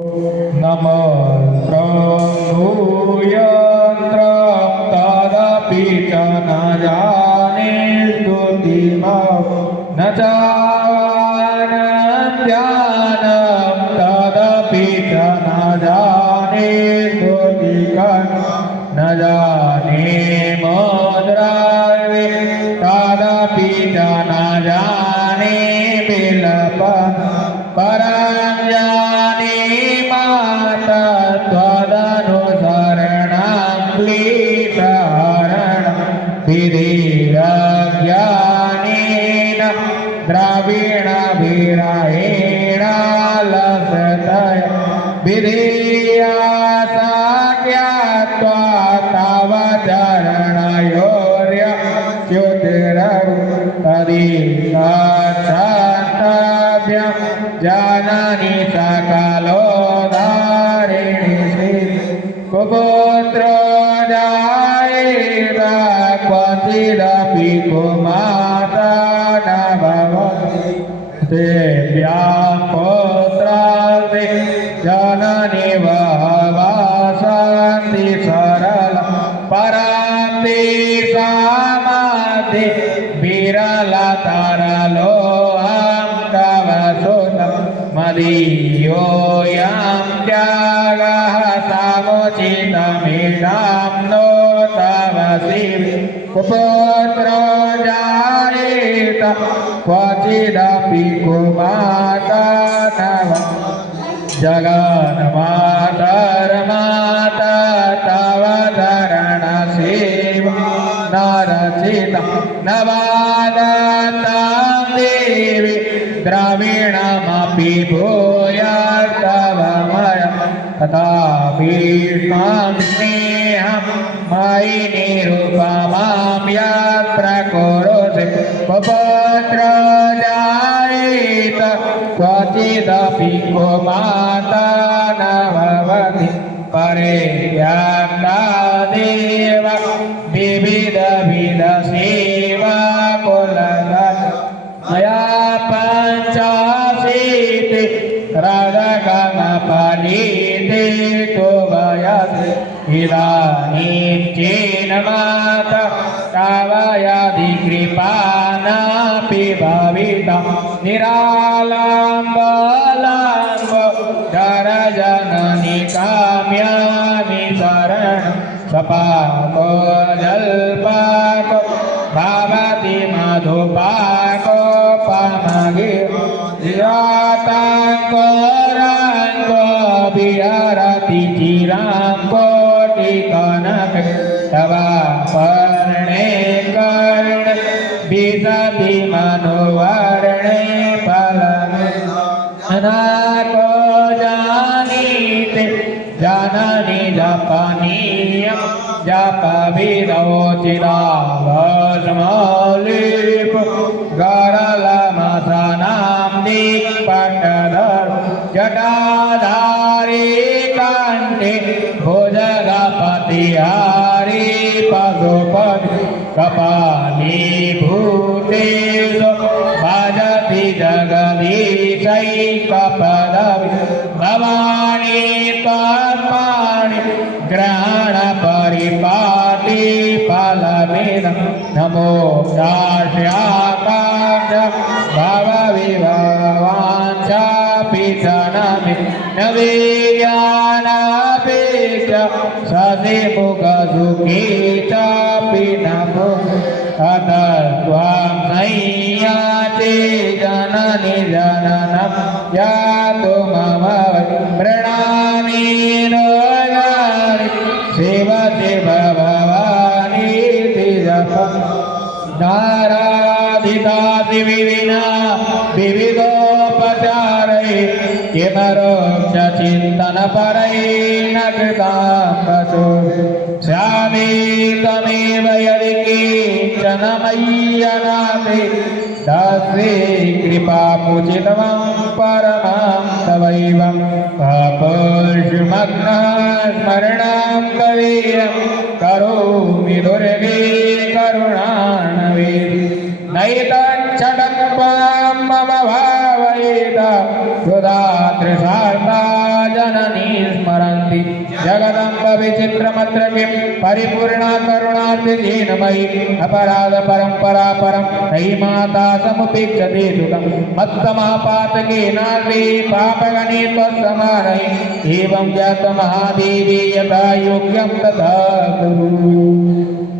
नमस्त्रभूयन्त्रं तदपि च न जाने स्तुतिमं न चानन्द्यानं तदपि च न जाने स्तुतिकं न जाने मुद्रावे तदपि च न जाने विलपनं परं जाने माता त्वदनुसरणं क्लेशहरणं विधिरज्ञानेन द्रविणविरहेण लसतय विधेयासाज्ञात्वा तव चरणयोर्यच्युतिरवि तदीक्षन्तव्यं जननि सकलोदारिणि श्री कुपुत्रो जायेत क्वचिदपि कुमाता न भवति देव्यां पुत्रास्ते जननि वहवासन्ति सरला परान्ति सामति विरलतरलोहं तव सुतं मदीयोऽयं त्यागः समुचितमिदं नो तव शिवे कुपुत्रो जायेत क्वचिदपि कुमाता न जगन्मातर्माता तव धरणसेवा नरचितं न वादन्तां देवी द्रविणमपि भूयात्तव मया तथापीष्मां स्नेहं मयि निरुपमां यत्र कुरुषे कुपुत्रो जायेत क्वचिदपि कुमाता न भवति परेव्याप्ता देव विविधविधसेवा कुलगत मया पञ्चाशीति रजकमफलिते तु वयसि इदानीं चेन माता तव यदि कृपा नापि भविता निरालम्बलम्ब धरजननि काम्यामि शरणं सपाको जल्पाको भवति मधुपाको पमगे जियाताङ्को राङ्को विहरति चिरां कोटिकनक तव पर्णे कर्णे विशति मनुवर्णे फलमे अनाको जानीते जननि जपनीयं जपविदोचिदावस्मौलिप गरलमसनां दिक्पटधर जटाधारी कण्ठे भुजगपतिहारी पशुपति कपाली भूतेषु भजति जगदीशैकपदवि भवानी त्वत्पाणि ग्रहणपरिपाटी फलमिदं नमो दास्याकाङ्क्ष भवविभवाञ्छापि क्षणमि न वीर्यानपेक्ष शशिमुखसुखी चापि नमो अतस्त्वां संयाते जननि जननं यातु मम प्रणामी रोगाणि सेवते भवानीति जपं नाराधिताति विविना विविधोपचारै किमरोक्षचिन्तनपरैः न कृतां कशो स्यामीतमेव यदि किञ्चन मय्यनाथे तस्यै कृपामुचितमं परमां तवैवं पापशुमग्नः स्मरणं कवीयं करोमि दुर्गे करुणानवेदि नैतच्छटक्पां मम भावयेत सुधातृशार्ता जन जगदम्ब विचित्रमत्र किं परिपूर्णा करुणार्तिदीनमयि अपराध परम्परा परं तयि माता समुपेक्षते सुतं मत्तमपातके नार्दे पापगणे त्वत्समानैः एवं जात महादेवी यथा योग्यं तथा कुरु।